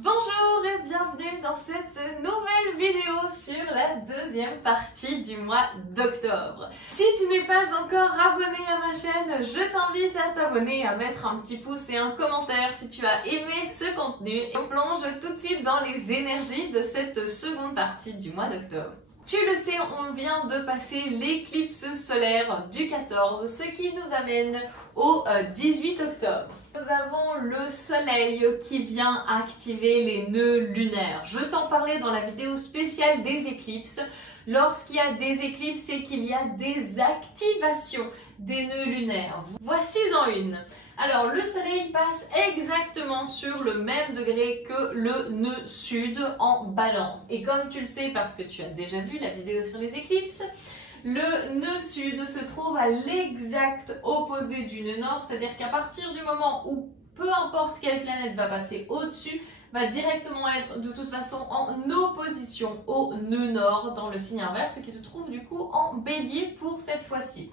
Bonjour et bienvenue dans cette nouvelle vidéo sur la deuxième partie du mois d'octobre. Si tu n'es pas encore abonné à ma chaîne, je t'invite à t'abonner, à mettre un petit pouce et un commentaire si tu as aimé ce contenu. Et on plonge tout de suite dans les énergies de cette seconde partie du mois d'octobre. Tu le sais, on vient de passer l'éclipse solaire du 14, ce qui nous amène au 18 octobre. Nous avons le soleil qui vient activer les nœuds lunaires. Je t'en parlais dans la vidéo spéciale des éclipses. Lorsqu'il y a des éclipses, c'est qu'il y a des activations des nœuds lunaires. Voici en une. Alors, le soleil passe exactement sur le même degré que le nœud sud en balance. Et comme tu le sais, parce que tu as déjà vu la vidéo sur les éclipses, le nœud sud se trouve à l'exact opposé du nœud nord, c'est-à-dire qu'à partir du moment où peu importe quelle planète va passer au-dessus, va directement être de toute façon en opposition au nœud nord dans le signe inverse, qui se trouve du coup en bélier pour cette fois-ci.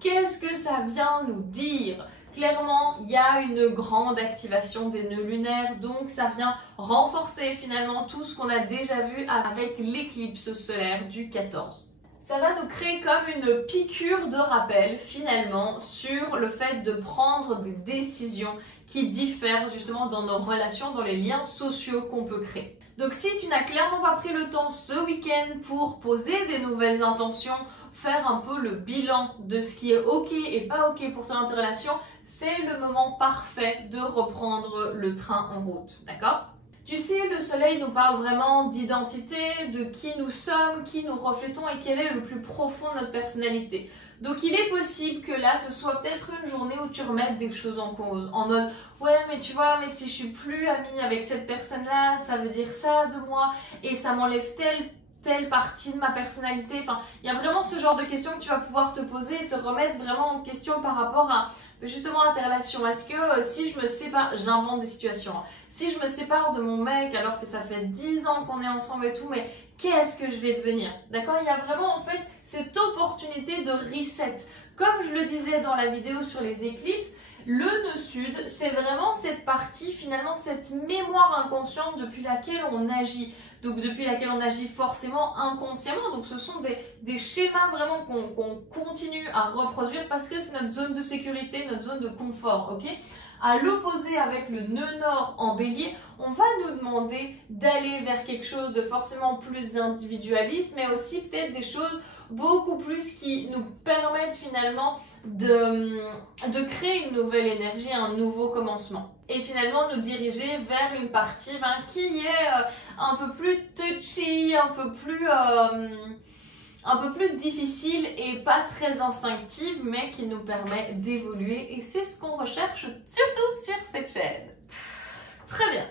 Qu'est-ce que ça vient nous dire ? Clairement, il y a une grande activation des nœuds lunaires, donc ça vient renforcer finalement tout ce qu'on a déjà vu avec l'éclipse solaire du 14. Ça va nous créer comme une piqûre de rappel finalement sur le fait de prendre des décisions qui diffèrent justement dans nos relations, dans les liens sociaux qu'on peut créer. Donc si tu n'as clairement pas pris le temps ce week-end pour poser des nouvelles intentions, faire un peu le bilan de ce qui est ok et pas ok pour ton relation, c'est le moment parfait de reprendre le train en route, d'accord ? Tu sais, le soleil nous parle vraiment d'identité, de qui nous sommes, qui nous reflétons et quel est le plus profond de notre personnalité. Donc il est possible que là, ce soit peut-être une journée où tu remettes des choses en cause, en mode « Ouais, mais tu vois, mais si je suis plus amie avec cette personne-là, ça veut dire ça de moi et ça m'enlève telle partie de ma personnalité. » Enfin, il y a vraiment ce genre de questions que tu vas pouvoir te poser et te remettre vraiment en question par rapport à justement à tes relations. Est-ce que si je me sépare, j'invente des situations, hein. Si je me sépare de mon mec alors que ça fait 10 ans qu'on est ensemble et tout, mais qu'est-ce que je vais devenir? D'accord? Il y a vraiment en fait cette opportunité de reset. Comme je le disais dans la vidéo sur les éclipses, le nœud sud, c'est vraiment cette partie, finalement, cette mémoire inconsciente depuis laquelle on agit. Donc depuis laquelle on agit forcément inconsciemment. Donc ce sont des schémas vraiment qu'on continue à reproduire parce que c'est notre zone de sécurité, notre zone de confort, ok? À l'opposé avec le nœud nord en bélier, on va nous demander d'aller vers quelque chose de forcément plus individualiste, mais aussi peut-être des choses beaucoup plus qui nous permettent finalement de créer une nouvelle énergie, un nouveau commencement. Et finalement nous diriger vers une partie qui est un peu plus touchy, un peu plus difficile et pas très instinctive, mais qui nous permet d'évoluer. Et c'est ce qu'on recherche surtout sur cette chaîne. Très bien.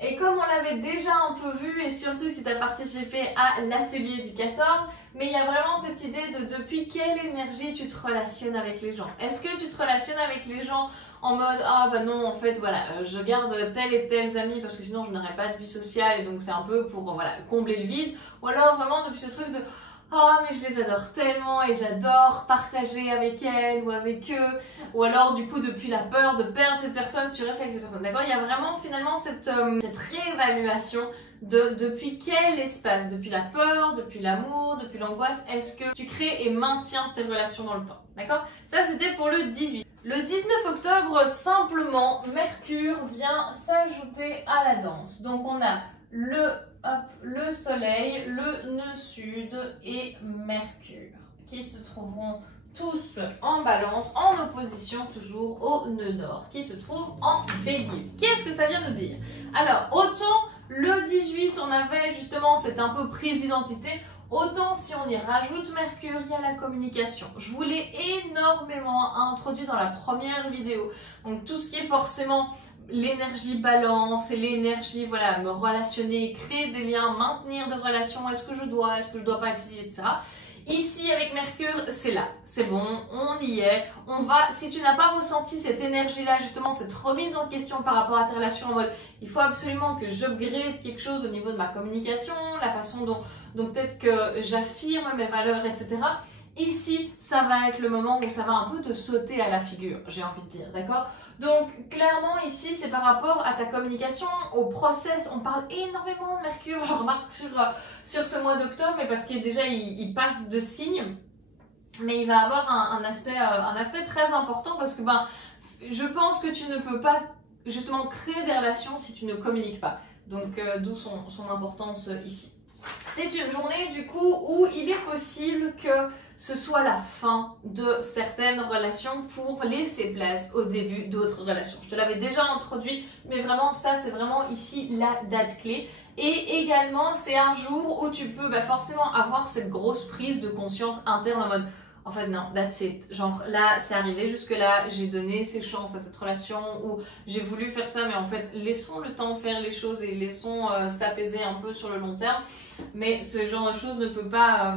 Et comme on l'avait déjà un peu vu, et surtout si tu as participé à l'atelier du 14, mais il y a vraiment cette idée de depuis quelle énergie tu te relationnes avec les gens. Est-ce que tu te relationnes avec les gens en mode « Ah bah non, en fait, voilà, je garde tels et tels amis parce que sinon je n'aurais pas de vie sociale et donc c'est un peu pour voilà, combler le vide. » Ou alors vraiment depuis ce truc de « Ah mais je les adore tellement et j'adore partager avec elles ou avec eux. » Ou alors du coup depuis la peur de perdre cette personne, tu restes avec cette personne. D'accord? Il y a vraiment finalement cette réévaluation de depuis quel espace, depuis la peur, depuis l'amour, depuis l'angoisse, est-ce que tu crées et maintiens tes relations dans le temps. D'accord? Ça c'était pour le 18. Le 19 octobre, simplement, Mercure vient s'ajouter à la danse. Donc on a le soleil, le nœud sud et Mercure qui se trouveront tous en balance, en opposition toujours au nœud nord qui se trouve en bélier. Qu'est-ce que ça vient nous dire? Alors, autant le 18, on avait justement cette un peu prise d'identité, autant si on y rajoute Mercure, il y a la communication. Je vous l'ai énormément introduit dans la première vidéo. Donc tout ce qui est forcément l'énergie balance et l'énergie, voilà, me relationner, créer des liens, maintenir des relations, est-ce que je dois pas, etc. Ici, avec Mercure, c'est là, c'est bon, on y est, on va, si tu n'as pas ressenti cette énergie-là, justement, cette remise en question par rapport à tes relations en mode, il faut absolument que j'upgrade quelque chose au niveau de ma communication, la façon dont peut-être que j'affirme mes valeurs, etc. ici, ça va être le moment où ça va un peu te sauter à la figure, j'ai envie de dire, d'accord? Donc, clairement, ici, c'est par rapport à ta communication, au process. On parle énormément de Mercure, je remarque sur ce mois d'octobre, mais parce qu'il déjà, il passe de signes. Mais il va avoir un aspect très important parce que ben, je pense que tu ne peux pas justement créer des relations si tu ne communiques pas. Donc, d'où son importance ici. C'est une journée du coup où il est possible que ce soit la fin de certaines relations pour laisser place au début d'autres relations. Je te l'avais déjà introduit, mais vraiment ça c'est vraiment ici la date clé. Et également c'est un jour où tu peux forcément avoir cette grosse prise de conscience interne en mode en fait non, that's it, genre là c'est arrivé, jusque là j'ai donné ses chances à cette relation ou j'ai voulu faire ça, mais en fait laissons le temps faire les choses et laissons s'apaiser un peu sur le long terme. Mais ce genre de choses ne peut pas,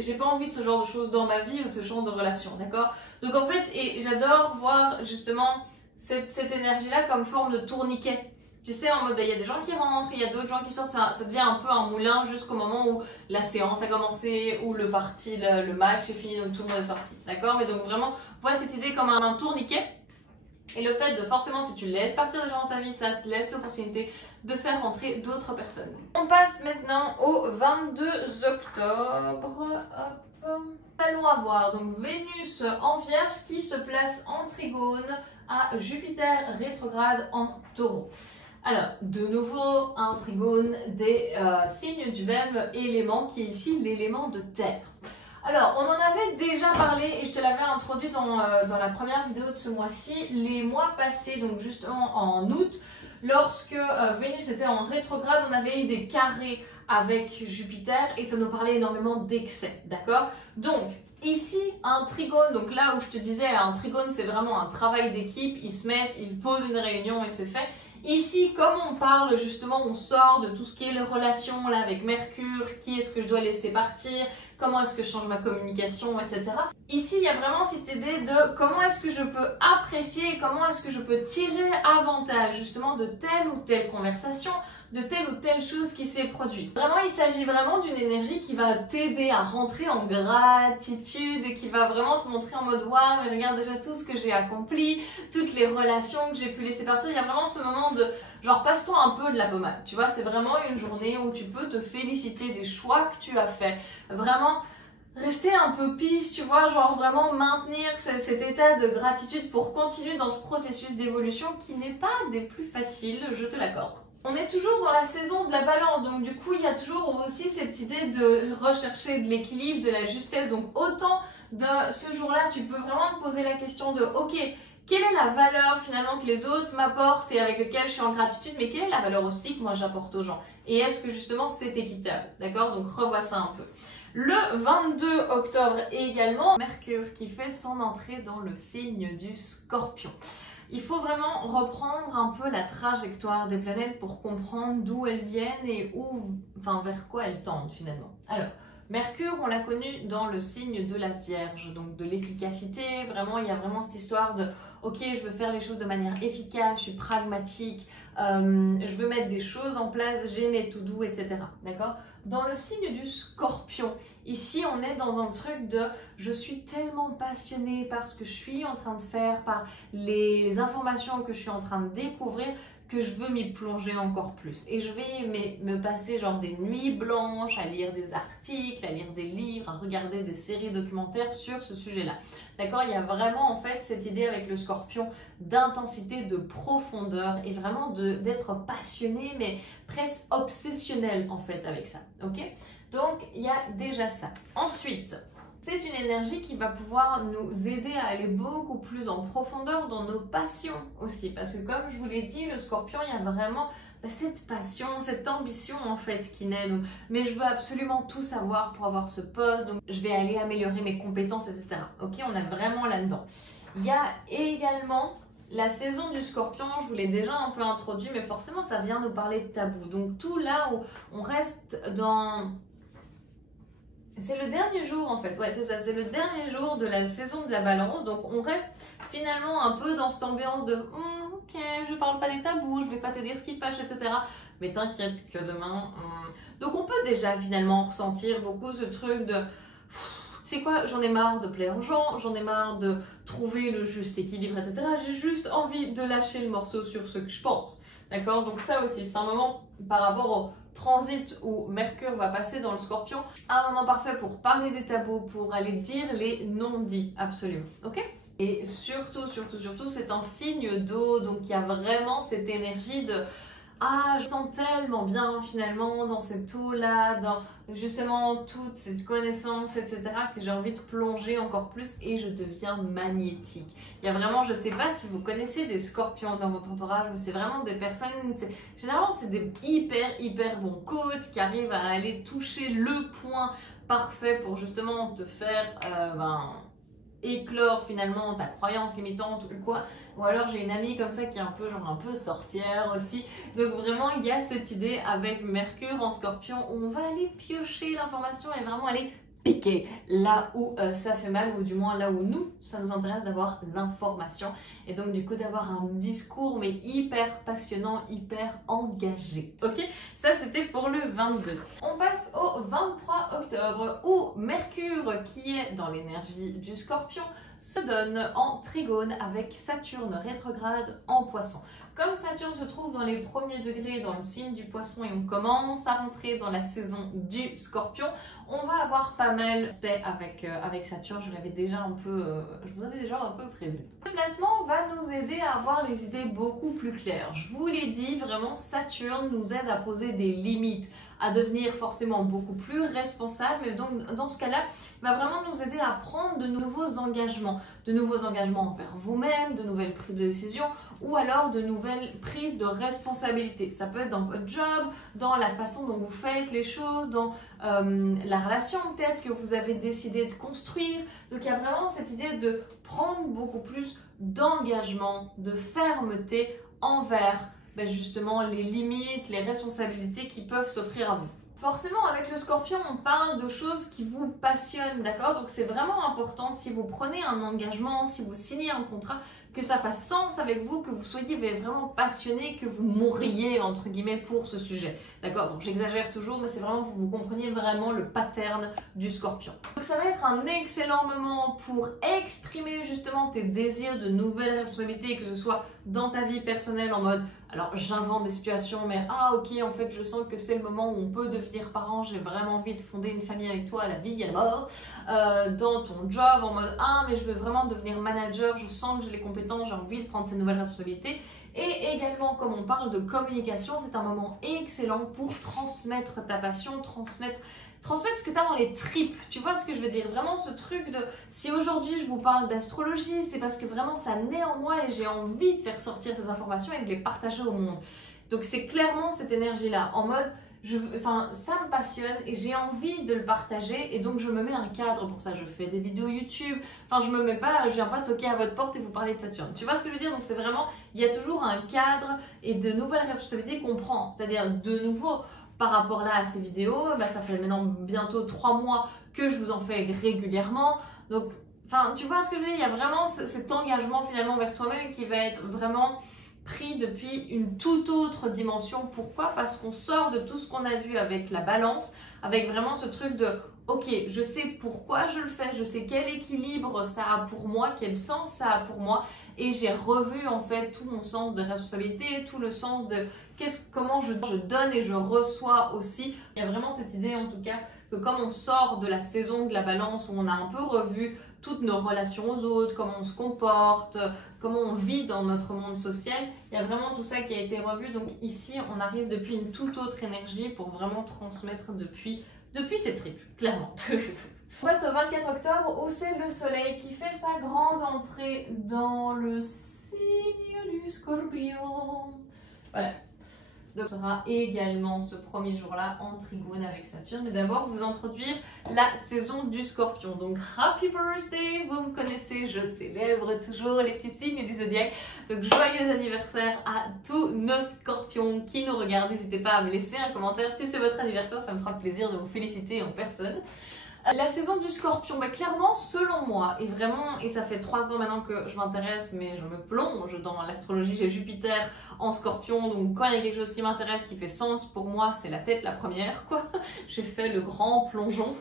j'ai pas envie de ce genre de choses dans ma vie ou de ce genre de relation, d'accord? Donc en fait, et j'adore voir justement cette énergie-là comme forme de tourniquet. Tu sais, en mode, il y a des gens qui rentrent, il y a d'autres gens qui sortent, ça devient un peu un moulin jusqu'au moment où la séance a commencé, où le match est fini, donc tout le monde est sorti, d'accord? Mais donc vraiment, vois cette idée comme un tourniquet. Et le fait de forcément, si tu laisses partir les gens dans ta vie, ça te laisse l'opportunité de faire rentrer d'autres personnes. On passe maintenant au 22 octobre. Hop. Allons avoir donc Vénus en Vierge qui se place en trigone à Jupiter rétrograde en Taureau. Alors, de nouveau, un trigone des signes du même élément qui est ici l'élément de terre. Alors, on en avait déjà parlé et je te l'avais introduit dans la première vidéo de ce mois-ci, les mois passés, donc justement en août, lorsque Vénus était en rétrograde, on avait eu des carrés avec Jupiter et ça nous parlait énormément d'excès, d'accord? Donc, ici, un trigone, donc là où je te disais, un trigone c'est vraiment un travail d'équipe, ils se mettent, ils posent une réunion et c'est fait. Ici, comme on parle justement, on sort de tout ce qui est les relations là avec Mercure, qui est-ce que je dois laisser partir, comment est-ce que je change ma communication, etc. Ici, il y a vraiment cette idée de comment est-ce que je peux apprécier, comment est-ce que je peux tirer avantage justement de telle ou telle conversation, de telle ou telle chose qui s'est produite. Vraiment, il s'agit vraiment d'une énergie qui va t'aider à rentrer en gratitude et qui va vraiment te montrer en mode waouh, mais regarde déjà tout ce que j'ai accompli, toutes les relations que j'ai pu laisser partir. Il y a vraiment ce moment de genre passe-toi un peu de la pommade, tu vois, c'est vraiment une journée où tu peux te féliciter des choix que tu as faits. Vraiment rester un peu peace, tu vois, genre vraiment maintenir cet état de gratitude pour continuer dans ce processus d'évolution qui n'est pas des plus faciles, je te l'accorde. On est toujours dans la saison de la balance, donc du coup il y a toujours aussi cette idée de rechercher de l'équilibre, de la justesse. Donc autant de ce jour-là, tu peux vraiment te poser la question de ok, quelle est la valeur finalement que les autres m'apportent et avec laquelle je suis en gratitude, mais quelle est la valeur aussi que moi j'apporte aux gens? Et est-ce que justement c'est équitable? D'accord? Donc revois ça un peu. Le 22 octobre également, Mercure qui fait son entrée dans le signe du Scorpion. Il faut vraiment reprendre un peu la trajectoire des planètes pour comprendre d'où elles viennent et vers quoi elles tendent finalement. Alors, Mercure, on l'a connu dans le signe de la Vierge, donc de l'efficacité. Vraiment, il y a vraiment cette histoire de ok, je veux faire les choses de manière efficace, je suis pragmatique, je veux mettre des choses en place, j'ai mes to-do, etc. D'accord? Dans le signe du Scorpion, ici on est dans un truc de je suis tellement passionnée par ce que je suis en train de faire, par les informations que je suis en train de découvrir, que je veux m'y plonger encore plus. Et je vais me passer genre des nuits blanches à lire des articles, à lire des livres, à regarder des séries documentaires sur ce sujet-là. D'accord? Il y a vraiment en fait cette idée avec le Scorpion d'intensité, de profondeur et vraiment d'être passionné mais presque obsessionnel en fait avec ça. Ok? Donc il y a déjà ça. Ensuite, c'est une énergie qui va pouvoir nous aider à aller beaucoup plus en profondeur dans nos passions aussi. Parce que comme je vous l'ai dit, le Scorpion, il y a vraiment cette passion, cette ambition en fait qui naît. Donc, mais je veux absolument tout savoir pour avoir ce poste, donc je vais aller améliorer mes compétences, etc. Ok, on est vraiment là-dedans. Il y a également la saison du Scorpion, je vous l'ai déjà un peu introduit, mais forcément ça vient nous parler de tabou. Donc tout là où on reste dans... C'est le dernier jour en fait, ouais c'est ça, c'est le dernier jour de la saison de la balance, donc on reste finalement un peu dans cette ambiance de ok, je parle pas des tabous, je vais pas te dire ce qui fâche, etc. Mais t'inquiète que demain... Donc on peut déjà finalement ressentir beaucoup ce truc de... Tu c'est quoi, j'en ai marre de plaire aux gens, j'en ai marre de trouver le juste équilibre, etc. J'ai juste envie de lâcher le morceau sur ce que je pense. D'accord? Donc ça aussi, c'est un moment par rapport au transit où Mercure va passer dans le Scorpion, un moment parfait pour parler des tabous, pour aller dire les non-dits, absolument. Ok? Et surtout, c'est un signe d'eau, donc il y a vraiment cette énergie de ah, je sens tellement bien finalement dans cette eau-là, dans justement toute cette connaissance, etc., que j'ai envie de plonger encore plus et je deviens magnétique. Il y a vraiment, je sais pas si vous connaissez des scorpions dans votre entourage, mais c'est vraiment des personnes, généralement c'est des hyper bons coachs qui arrivent à aller toucher le point parfait pour justement te faire éclore finalement ta croyance limitante ou quoi. Ou alors j'ai une amie comme ça qui est un peu sorcière aussi. Donc vraiment il y a cette idée avec Mercure en Scorpion où on va aller piocher l'information et vraiment aller piquer là où ça fait mal, ou du moins là où nous, ça nous intéresse d'avoir l'information. Et donc du coup d'avoir un discours mais hyper passionnant, hyper engagé. Ok? Ça c'était pour le 22. On passe au 23 octobre où Mercure, qui est dans l'énergie du Scorpion, se donne en trigone avec Saturne rétrograde en Poisson. Comme Saturne se trouve dans les premiers degrés dans le signe du Poisson et on commence à rentrer dans la saison du Scorpion, on va avoir pas mal d'aspects avec Saturne. Je vous avais déjà un peu prévu. Ce placement va nous aider à avoir les idées beaucoup plus claires. Je vous l'ai dit, vraiment, Saturne nous aide à poser des limites, à devenir forcément beaucoup plus responsable. Et donc, dans ce cas-là, il va vraiment nous aider à prendre de nouveaux engagements envers vous-même, de nouvelles prises de décision, ou alors de nouvelles prises de responsabilité. Ça peut être dans votre job, dans la façon dont vous faites les choses, dans la relation peut-être que vous avez décidé de construire. Donc il y a vraiment cette idée de prendre beaucoup plus d'engagement, de fermeté envers justement les limites, les responsabilités qui peuvent s'offrir à vous. Forcément, avec le Scorpion, on parle de choses qui vous passionnent, d'accord? Donc c'est vraiment important, si vous prenez un engagement, si vous signez un contrat, que ça fasse sens avec vous, que vous soyez vraiment passionné, que vous mourriez entre guillemets pour ce sujet. D'accord? Donc j'exagère toujours, mais c'est vraiment pour que vous compreniez vraiment le pattern du Scorpion. Donc ça va être un excellent moment pour exprimer justement tes désirs de nouvelles responsabilités, que ce soit dans ta vie personnelle en mode alors j'invente des situations, mais ah ok, en fait je sens que c'est le moment où on peut devenir parent, j'ai vraiment envie de fonder une famille avec toi, la vie, à la mort. Dans ton job, en mode ah mais je veux vraiment devenir manager, je sens que j'ai les compétences, j'ai envie de prendre ces nouvelles responsabilités. Et également, comme on parle de communication, c'est un moment excellent pour transmettre ta passion, transmettre ce que tu as dans les tripes. Tu vois ce que je veux dire? Vraiment ce truc de si aujourd'hui je vous parle d'astrologie, c'est parce que vraiment ça naît en moi et j'ai envie de faire sortir ces informations et de les partager au monde. Donc c'est clairement cette énergie-là, en mode ça me passionne et j'ai envie de le partager et donc je me mets un cadre pour ça. Je fais des vidéos YouTube, je viens pas toquer à votre porte et vous parler de Saturne. Tu vois ce que je veux dire? Donc c'est vraiment, il y a toujours un cadre et de nouvelles responsabilités qu'on prend. C'est-à-dire de nouveau, par rapport là à ces vidéos, ça fait maintenant bientôt 3 mois que je vous en fais régulièrement. Donc, tu vois ce que je veux dire? Il y a vraiment cet engagement finalement vers toi-même qui va être vraiment pris depuis une toute autre dimension. Pourquoi? Parce qu'on sort de tout ce qu'on a vu avec la balance, avec vraiment ce truc de ok, je sais pourquoi je le fais, je sais quel équilibre ça a pour moi, quel sens ça a pour moi, et j'ai revu en fait tout mon sens de responsabilité, tout le sens de comment je donne et je reçois aussi. Il y a vraiment cette idée en tout cas que comme on sort de la saison de la balance où on a un peu revu toutes nos relations aux autres, comment on se comporte, comment on vit dans notre monde social, il y a vraiment tout ça qui a été revu. Donc ici, on arrive depuis une toute autre énergie pour vraiment transmettre depuis ces tripes, clairement. On passe au 24 octobre où c'est le soleil qui fait sa grande entrée dans le signe du Scorpion. Voilà. Donc, ce sera également ce premier jour-là en trigone avec Saturne. Mais d'abord, vous introduire la saison du Scorpion. Donc, happy birthday! Vous me connaissez, je célèbre toujours les petits signes du zodiaque. Donc, joyeux anniversaire à tous nos Scorpions qui nous regardent. N'hésitez pas à me laisser un commentaire si c'est votre anniversaire, ça me fera plaisir de vous féliciter en personne. La saison du Scorpion, clairement, selon moi, et ça fait 3 ans maintenant que je m'intéresse, mais je me plonge dans l'astrologie, j'ai Jupiter en Scorpion, donc quand il y a quelque chose qui m'intéresse, qui fait sens pour moi, c'est la tête la première, quoi. J'ai fait le grand plongeon.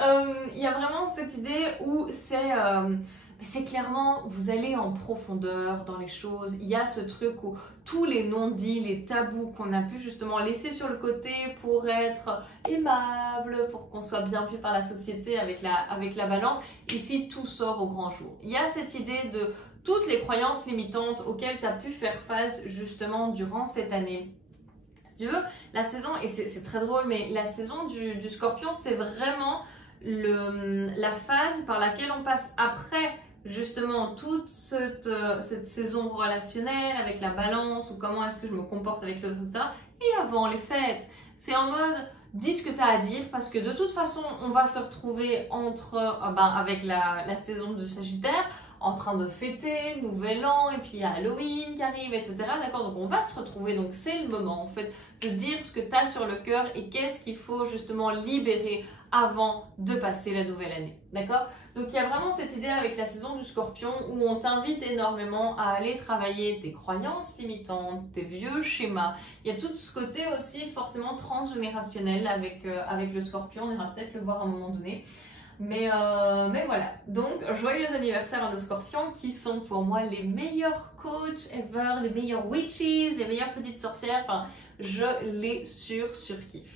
Il y a vraiment cette idée où c'est clairement, vous allez en profondeur dans les choses. Il y a ce truc où tous les non-dits, les tabous qu'on a pu justement laisser sur le côté pour être aimable, pour qu'on soit bien vu par la société avec la balance, ici tout sort au grand jour. Il y a cette idée de toutes les croyances limitantes auxquelles tu as pu faire face justement durant cette année. Si tu veux, la saison, et c'est très drôle, mais la saison du Scorpion, c'est vraiment la phase par laquelle on passe après justement toute cette saison relationnelle avec la balance ou comment est-ce que je me comporte avec l'autre, etc. Et avant les fêtes, c'est en mode dis ce que tu as à dire parce que de toute façon on va se retrouver avec la saison de Sagittaire en train de fêter Nouvel An et puis il y a Halloween qui arrive, etc. D'accord, donc on va se retrouver, donc c'est le moment en fait de dire ce que tu as sur le cœur et qu'est-ce qu'il faut justement libérer avant de passer la nouvelle année, d'accord? Donc il y a vraiment cette idée avec la saison du Scorpion où on t'invite énormément à aller travailler tes croyances limitantes, tes vieux schémas. Il y a tout ce côté aussi forcément transgénérationnel avec le Scorpion, on ira peut-être le voir à un moment donné. Mais voilà, donc joyeux anniversaire à nos Scorpions qui sont pour moi les meilleurs coachs ever, les meilleurs witches, les meilleures petites sorcières, enfin je les surkiffe.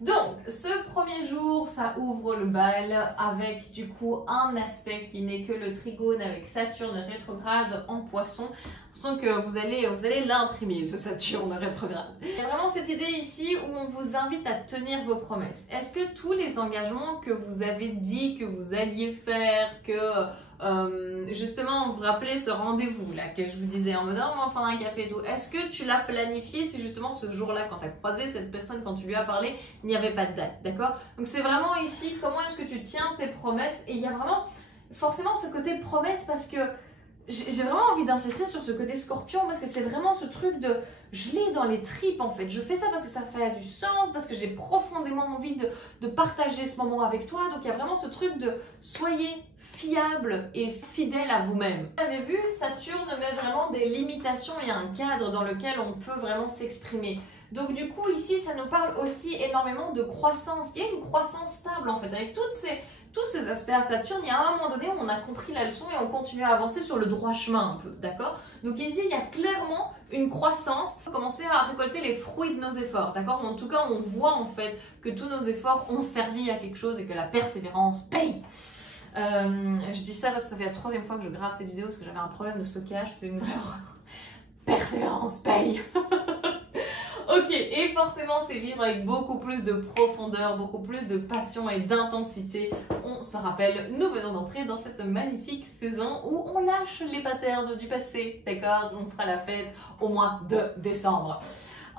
Donc, ce premier jour, ça ouvre le bal avec du coup un aspect qui n'est que le trigone avec Saturne rétrograde en Poisson. Sans que vous allez l'imprimer, ce Saturne rétrograde. Il y a vraiment cette idée ici où on vous invite à tenir vos promesses. Est-ce que tous les engagements que vous avez dit que vous alliez faire, justement, vous vous rappelez ce rendez-vous là que je vous disais en mode on va prendre un café et tout, est-ce que tu l'as planifié si justement ce jour-là, quand tu as croisé cette personne, quand tu lui as parlé, il n'y avait pas de date, d'accord? Donc c'est vraiment ici, comment est-ce que tu tiens tes promesses? Et il y a vraiment forcément ce côté promesse parce que j'ai vraiment envie d'insister sur ce côté Scorpion parce que c'est vraiment ce truc de je l'ai dans les tripes en fait. Je fais ça parce que ça fait du sens, parce que j'ai profondément envie de partager ce moment avec toi. Donc il y a vraiment ce truc de soyez fiable et fidèle à vous-même. Vous avez vu, Saturne met vraiment des limitations et un cadre dans lequel on peut vraiment s'exprimer. Donc du coup ici ça nous parle aussi énormément de croissance. Il y a une croissance stable en fait avec tous ces aspects à Saturne. Il y a un moment donné où on a compris la leçon et on continue à avancer sur le droit chemin un peu, d'accord? Donc ici il y a clairement une croissance. On peut commencer à récolter les fruits de nos efforts, d'accord? En tout cas on voit en fait que tous nos efforts ont servi à quelque chose et que la persévérance paye. Je dis ça parce que ça fait la 3e fois que je grave cette vidéo parce que j'avais un problème de stockage, c'est une vraie horreur. Persévérance paye. Ok, et forcément c'est vivre avec beaucoup plus de profondeur, beaucoup plus de passion et d'intensité. On se rappelle, nous venons d'entrer dans cette magnifique saison où on lâche les patterns du passé, d'accord? On fera la fête au mois de décembre.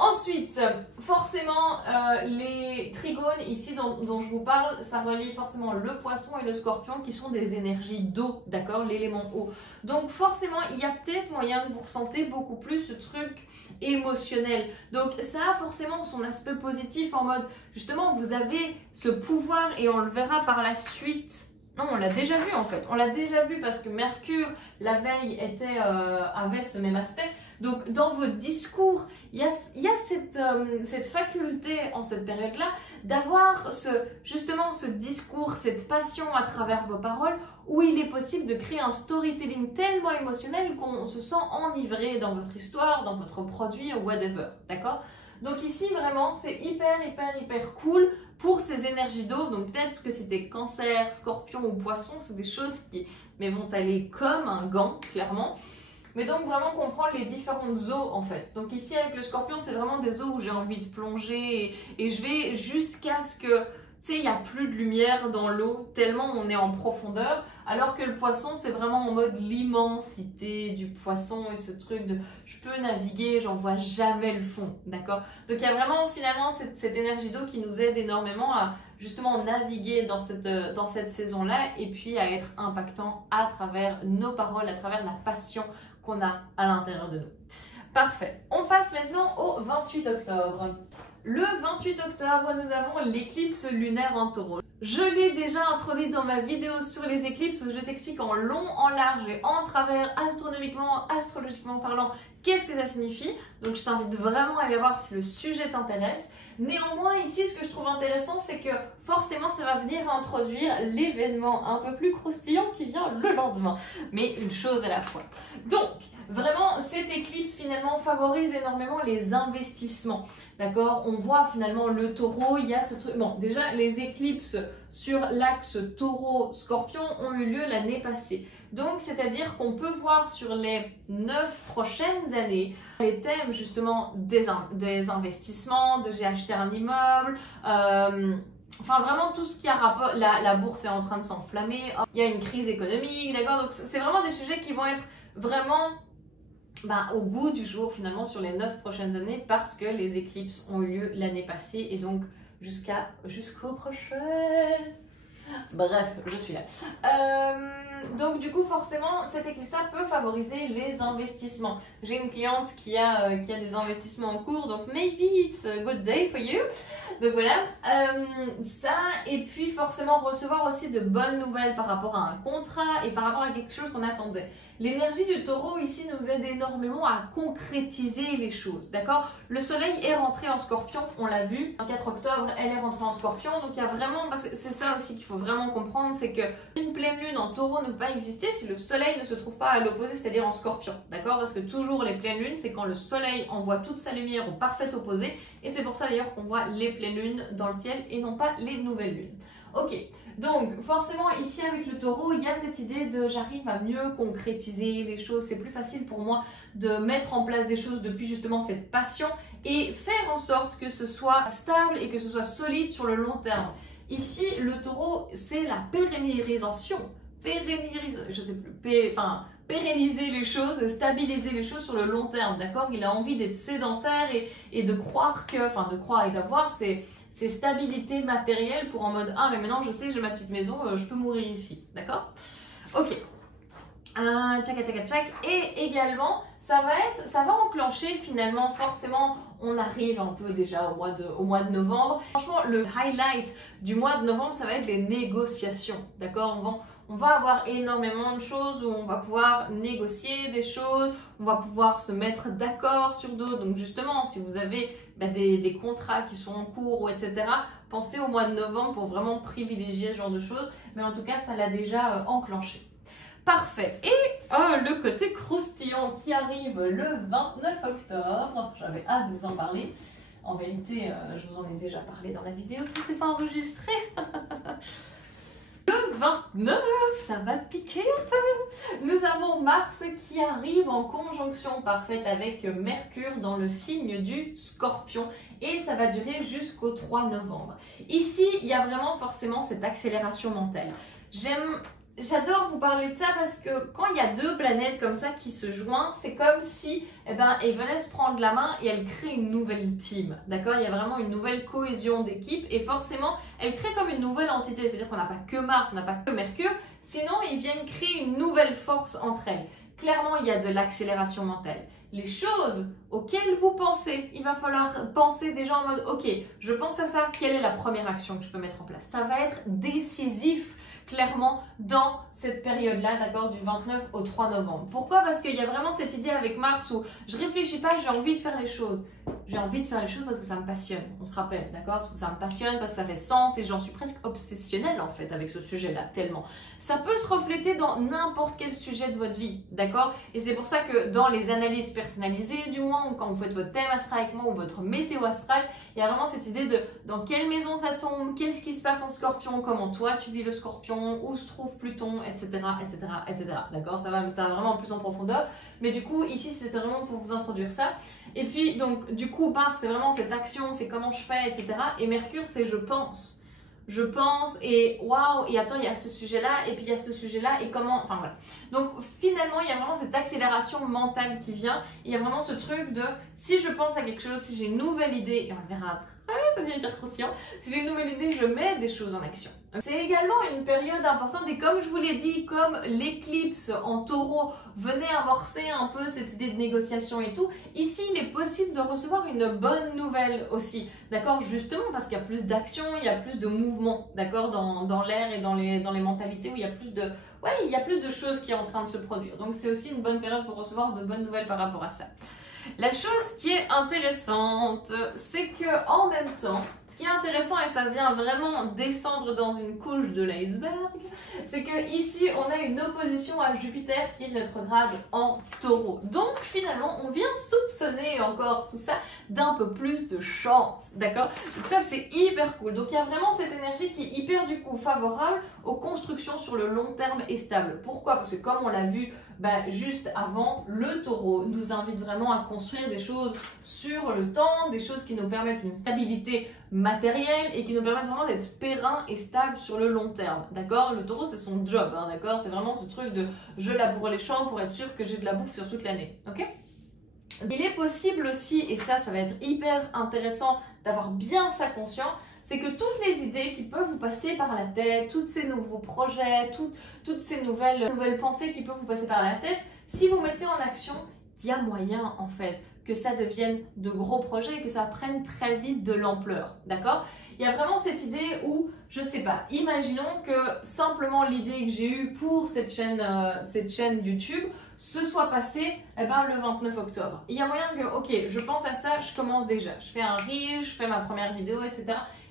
Ensuite, forcément, les trigones ici dont je vous parle, ça relie forcément le poisson et le scorpion qui sont des énergies d'eau, d'accord, l'élément eau. Donc forcément, il y a peut-être moyen que vous ressentez beaucoup plus ce truc émotionnel. Donc ça a forcément son aspect positif en mode, justement, vous avez ce pouvoir et on le verra par la suite. Non, on l'a déjà vu en fait. On l'a déjà vu parce que Mercure, la veille, avait ce même aspect. Donc, dans votre discours, il y a cette faculté en cette période-là d'avoir justement ce discours, cette passion à travers vos paroles où il est possible de créer un storytelling tellement émotionnel qu'on se sent enivré dans votre histoire, dans votre produit ou whatever. D'accord? Donc ici, vraiment, c'est hyper cool pour ces énergies d'eau. Donc peut-être que si t'es Cancer, Scorpion ou Poisson, c'est des choses qui vont aller comme un gant, clairement. Mais donc vraiment comprendre les différentes eaux en fait. Donc ici avec le Scorpion, c'est vraiment des eaux où j'ai envie de plonger et je vais jusqu'à ce que, tu sais, il n'y a plus de lumière dans l'eau tellement on est en profondeur. Alors que le Poisson, c'est vraiment en mode l'immensité du Poisson et ce truc de je peux naviguer, j'en vois jamais le fond, d'accord? Donc il y a vraiment finalement cette énergie d'eau qui nous aide énormément à justement naviguer dans cette saison-là et puis à être impactant à travers nos paroles, à travers la passion qu'on a à l'intérieur de nous. Parfait. On passe maintenant au 28 octobre. Le 28 octobre, nous avons l'éclipse lunaire en Taureau. Je l'ai déjà introduit dans ma vidéo sur les éclipses où je t'explique en long, en large et en travers, astronomiquement, astrologiquement parlant, qu'est-ce que ça signifie. Donc je t'invite vraiment à aller voir si le sujet t'intéresse. Néanmoins, ici, ce que je trouve intéressant, c'est que forcément, ça va venir introduire l'événement un peu plus croustillant qui vient le lendemain. Mais une chose à la fois. Donc, vraiment, cette éclipse, finalement, favorise énormément les investissements. D'accord? On voit finalement le taureau, il y a ce truc... Bon, déjà, les éclipses sur l'axe taureau-scorpion ont eu lieu l'année passée. Donc, c'est-à-dire qu'on peut voir sur les 9 prochaines années les thèmes justement des investissements, de j'ai acheté un immeuble, enfin vraiment tout ce qui a rapport, la bourse est en train de s'enflammer, il y a une crise économique, d'accord? Donc, c'est vraiment des sujets qui vont être vraiment... au goût du jour finalement sur les 9 prochaines années parce que les éclipses ont eu lieu l'année passée et donc jusqu'au prochain. Bref, je suis là. Donc du coup forcément cette éclipse-là peut favoriser les investissements. J'ai une cliente qui a des investissements en cours, donc maybe it's a good day for you. Donc voilà, ça, et puis forcément recevoir aussi de bonnes nouvelles par rapport à un contrat et par rapport à quelque chose qu'on attendait. L'énergie du taureau ici nous aide énormément à concrétiser les choses, d'accord? Le soleil est rentré en scorpion, on l'a vu, le 4 octobre, elle est rentrée en scorpion, donc il y a vraiment, parce que c'est ça aussi qu'il faut vraiment comprendre, c'est que une pleine lune en taureau ne peut pas exister si le soleil ne se trouve pas à l'opposé, c'est-à-dire en scorpion, d'accord? Parce que toujours les pleines lunes, c'est quand le soleil envoie toute sa lumière au parfait opposé, et c'est pour ça d'ailleurs qu'on voit les pleines lunes dans le ciel et non pas les nouvelles lunes. Ok, donc forcément ici avec le taureau, il y a cette idée de j'arrive à mieux concrétiser les choses, c'est plus facile pour moi de mettre en place des choses depuis justement cette passion et faire en sorte que ce soit stable et que ce soit solide sur le long terme. Ici, le taureau, c'est la pérennisation, pérenniser les choses, stabiliser les choses sur le long terme, d'accord? Il a envie d'être sédentaire et de croire que, de croire et d'avoir ces stabilités matérielles pour en mode ah mais maintenant je sais j'ai ma petite maison, je peux mourir ici, d'accord? Ok, tchac. Et également ça va enclencher finalement, forcément on arrive un peu déjà au mois de novembre. Franchement le highlight du mois de novembre ça va être les négociations, d'accord? On va avoir énormément de choses où on va pouvoir négocier des choses, on va pouvoir se mettre d'accord sur d'autres. Donc justement, si vous avez des contrats qui sont en cours ou etc., pensez au mois de novembre pour vraiment privilégier ce genre de choses. Mais en tout cas, ça l'a déjà enclenché. Parfait. Et le côté croustillant qui arrive le 29 octobre. J'avais hâte de vous en parler. En vérité, je vous en ai déjà parlé dans la vidéo qui ne s'est pas enregistrée. Le 29, ça va piquer un peu. Nous avons Mars qui arrive en conjonction parfaite avec Mercure dans le signe du Scorpion et ça va durer jusqu'au 3 novembre. Ici, il y a vraiment forcément cette accélération mentale. J'adore vous parler de ça parce que quand il y a deux planètes comme ça qui se joignent, c'est comme si elles venaient se prendre la main et elles créent une nouvelle team. D'accord? Il y a vraiment une nouvelle cohésion d'équipe et forcément, elles créent comme une nouvelle entité. C'est-à-dire qu'on n'a pas que Mars, on n'a pas que Mercure. Sinon, ils viennent créer une nouvelle force entre elles. Clairement, il y a de l'accélération mentale. Les choses auxquelles vous pensez, il va falloir penser déjà en mode ok, je pense à ça, quelle est la première action que je peux mettre en place? Ça va être décisif. Clairement dans cette période-là, d'accord, du 29 au 3 novembre. Pourquoi? Parce qu'il y a vraiment cette idée avec Mars où je réfléchis pas, j'ai envie de faire les choses. J'ai envie de faire les choses parce que ça me passionne, on se rappelle, d'accord? Parce que ça me passionne, parce que ça fait sens et j'en suis presque obsessionnelle en fait avec ce sujet-là, tellement. Ça peut se refléter dans n'importe quel sujet de votre vie, d'accord? Et c'est pour ça que dans les analyses personnalisées du mois, ou quand vous faites votre thème astral avec moi ou votre météo astrale, il y a vraiment cette idée de dans quelle maison ça tombe, qu'est-ce qui se passe en scorpion, comment toi tu vis le scorpion, où se trouve Pluton, etc. D'accord? Ça va vraiment plus en profondeur. Mais du coup, ici, c'était vraiment pour vous introduire ça. Et puis, donc, du coup, Mars, c'est vraiment cette action, c'est comment je fais, etc. Et Mercure, c'est je pense. Je pense et waouh, et attends, il y a ce sujet-là, et puis il y a ce sujet-là, et comment. Enfin, voilà. Donc, finalement, il y a vraiment cette accélération mentale qui vient. Il y a vraiment ce truc de si je pense à quelque chose, si j'ai une nouvelle idée, et on le verra très ça devient hyper conscient. Si j'ai une nouvelle idée, je mets des choses en action. C'est également une période importante et comme je vous l'ai dit, comme l'éclipse en taureau venait amorcer un peu cette idée de négociation et tout, ici il est possible de recevoir une bonne nouvelle aussi, d'accord? Justement parce qu'il y a plus d'action, il y a plus de mouvement, d'accord? Dans l'air et dans les mentalités où il y a plus de... Ouais, il y a plus de choses qui est en train de se produire. Donc c'est aussi une bonne période pour recevoir de bonnes nouvelles par rapport à ça. La chose qui est intéressante, c'est que en même temps, ce qui est intéressant et ça vient vraiment descendre dans une couche de l'iceberg, c'est que ici on a une opposition à Jupiter qui rétrograde en Taureau. Donc finalement on vient soupçonner encore tout ça d'un peu plus de chance, d'accord? Donc ça c'est hyper cool. Donc il y a vraiment cette énergie qui est hyper du coup favorable aux constructions sur le long terme et stable. Pourquoi? Parce que comme on l'a vu juste avant, le Taureau nous invite vraiment à construire des choses sur le temps, des choses qui nous permettent une stabilité matérielle et qui nous permettent vraiment d'être périn et stable sur le long terme, d'accord? Le Taureau c'est son job, hein, d'accord? C'est vraiment ce truc de je laboure les champs pour être sûr que j'ai de la bouffe sur toute l'année, ok? Il est possible aussi, et ça va être hyper intéressant d'avoir bien ça conscient, c'est que toutes les idées qui peuvent vous passer par la tête, tous ces nouveaux projets, toutes ces nouvelles pensées qui peuvent vous passer par la tête, si vous mettez en action, il y a moyen en fait que ça devienne de gros projets et que ça prenne très vite de l'ampleur, d'accord? Il y a vraiment cette idée où, je ne sais pas, imaginons que simplement l'idée que j'ai eue pour cette chaîne YouTube se soit passée le 29 octobre. Il y a moyen que, ok, je pense à ça, je commence déjà, je fais un reel, je fais ma première vidéo, etc.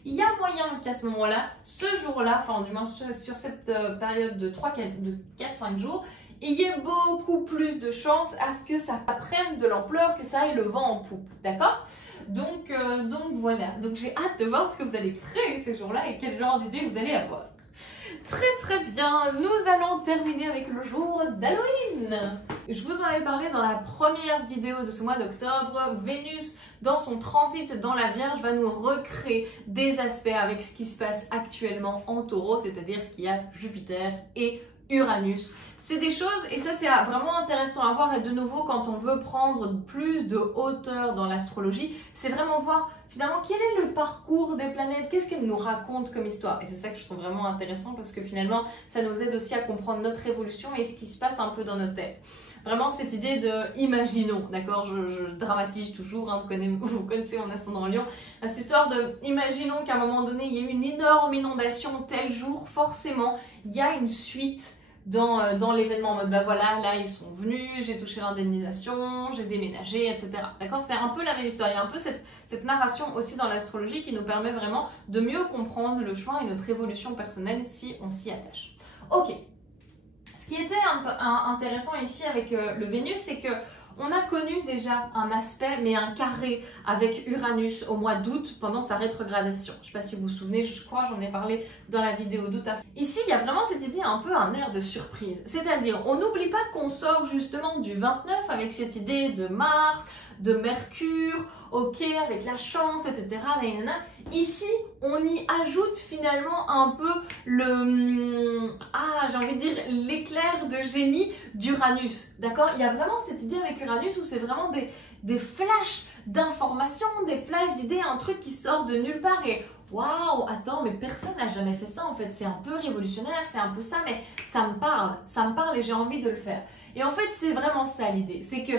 Il y a moyen qu'à ce moment-là, ce jour-là, enfin du moins sur cette période de 4-5 jours, il y ait beaucoup plus de chances à ce que ça prenne de l'ampleur, que ça aille le vent en poupe, d'accord? Donc voilà, donc j'ai hâte de voir ce que vous allez créer ces jours-là et quel genre d'idées vous allez avoir. Très bien, nous allons terminer avec le jour d'Halloween. Je vous en avais parlé dans la première vidéo de ce mois d'octobre. Vénus, dans son transit dans la Vierge, va nous recréer des aspects avec ce qui se passe actuellement en Taureau, c'est-à-dire qu'il y a Jupiter et Uranus. C'est des choses, et ça c'est vraiment intéressant à voir, et de nouveau quand on veut prendre plus de hauteur dans l'astrologie, c'est vraiment voir finalement quel est le parcours des planètes, qu'est-ce qu'elles nous racontent comme histoire. Et c'est ça que je trouve vraiment intéressant parce que finalement ça nous aide aussi à comprendre notre évolution et ce qui se passe un peu dans notre tête. Vraiment cette idée de imaginons, d'accord, je dramatise toujours, hein, vous connaissez mon ascendant Lion, cette histoire de imaginons qu'à un moment donné il y a eu une énorme inondation tel jour, forcément il y a une suite dans l'événement en mode voilà, là ils sont venus, j'ai touché l'indemnisation, j'ai déménagé, etc. D'accord? C'est un peu la même histoire. Il y a un peu cette narration aussi dans l'astrologie qui nous permet vraiment de mieux comprendre le chemin et notre évolution personnelle si on s'y attache. Ok. Ce qui était un peu intéressant ici avec le Vénus, c'est que on a connu déjà un aspect, mais un carré avec Uranus au mois d'août pendant sa rétrogradation. Je ne sais pas si vous vous souvenez, je crois j'en ai parlé dans la vidéo d'août. Ici, il y a vraiment cette idée, un peu un air de surprise. C'est-à-dire, on n'oublie pas qu'on sort justement du 29 avec cette idée de Mars, de Mercure, ok, avec la chance, etc. Ici, on y ajoute finalement un peu j'ai envie de dire l'éclair de génie d'Uranus, d'accord? Il y a vraiment cette idée avec Uranus où c'est vraiment des flashs d'informations, des flashs d'idées, un truc qui sort de nulle part et waouh, attends, mais personne n'a jamais fait ça en fait, c'est un peu révolutionnaire, c'est un peu ça, mais ça me parle et j'ai envie de le faire. Et en fait, c'est vraiment ça l'idée, c'est que,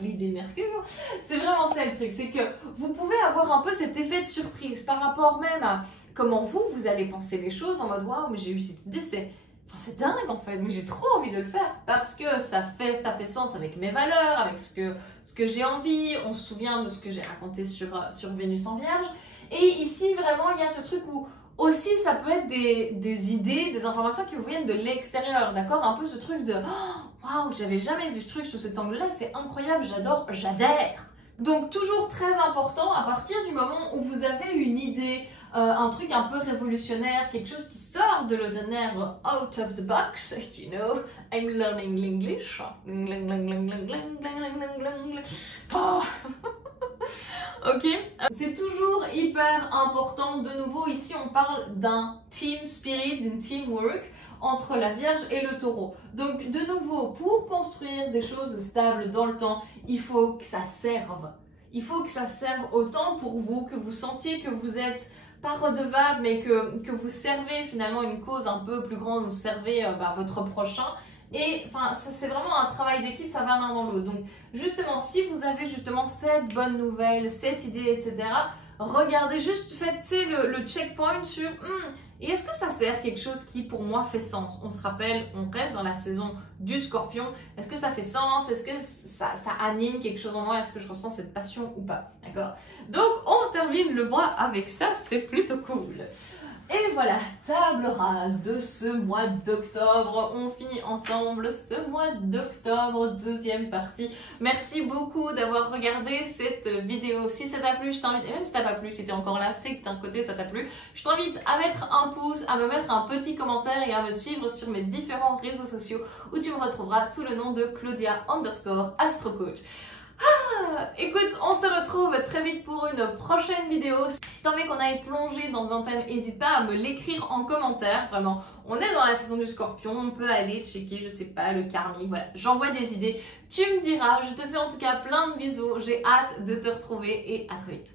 l'idée Mercure, c'est vraiment ça le truc, c'est que vous pouvez avoir un peu cet effet de surprise par rapport même à comment vous allez penser les choses en mode waouh, mais j'ai eu cette idée, c'est dingue en fait, mais j'ai trop envie de le faire parce que ça fait sens avec mes valeurs, avec ce que j'ai envie, on se souvient de ce que j'ai raconté sur Vénus en Vierge. Et ici, vraiment, il y a ce truc où aussi, ça peut être des idées, des informations qui vous viennent de l'extérieur, d'accord? Un peu ce truc de « Waouh, j'avais jamais vu ce truc sous cet angle-là, c'est incroyable, j'adore, j'adhère !» Donc, toujours très important, à partir du moment où vous avez une idée, un truc un peu révolutionnaire, quelque chose qui sort de l'ordinaire, out of the box, you know, I'm learning l'English. Oh. Ok, c'est toujours hyper important. De nouveau, ici, on parle d'un team spirit, d'une teamwork entre la Vierge et le Taureau. Donc, de nouveau, pour construire des choses stables dans le temps, il faut que ça serve. il faut que ça serve autant pour vous, que vous sentiez que vous êtes pas redevable, mais que vous servez finalement une cause un peu plus grande, vous servez votre prochain. Et enfin, c'est vraiment un travail d'équipe, ça va l'un dans l'autre. Donc justement, si vous avez justement cette bonne nouvelle, cette idée, etc., regardez juste, faites le checkpoint sur et est-ce que ça sert quelque chose qui pour moi fait sens? On se rappelle, on reste dans la saison du Scorpion. Est-ce que ça fait sens? Est-ce que ça anime quelque chose en moi? Est-ce que je ressens cette passion ou pas? D'accord? Donc on termine le mois avec ça, c'est plutôt cool. Et voilà, table rase de ce mois d'octobre. On finit ensemble ce mois d'octobre, deuxième partie. Merci beaucoup d'avoir regardé cette vidéo. Si ça t'a plu, je t'invite, et même si ça t'a pas plu, si t'es encore là, c'est que d'un côté ça t'a plu. Je t'invite à mettre un pouce, à me mettre un petit commentaire et à me suivre sur mes différents réseaux sociaux où tu me retrouveras sous le nom de Claudia_AstroCoach. Écoute, on se retrouve très vite pour une prochaine vidéo. Si t'as envie qu'on aille plonger dans un thème, n'hésite pas à me l'écrire en commentaire. Vraiment, on est dans la saison du Scorpion, on peut aller checker, je sais pas, le karmique, voilà. J'envoie des idées, tu me diras. Je te fais en tout cas plein de bisous, j'ai hâte de te retrouver et à très vite.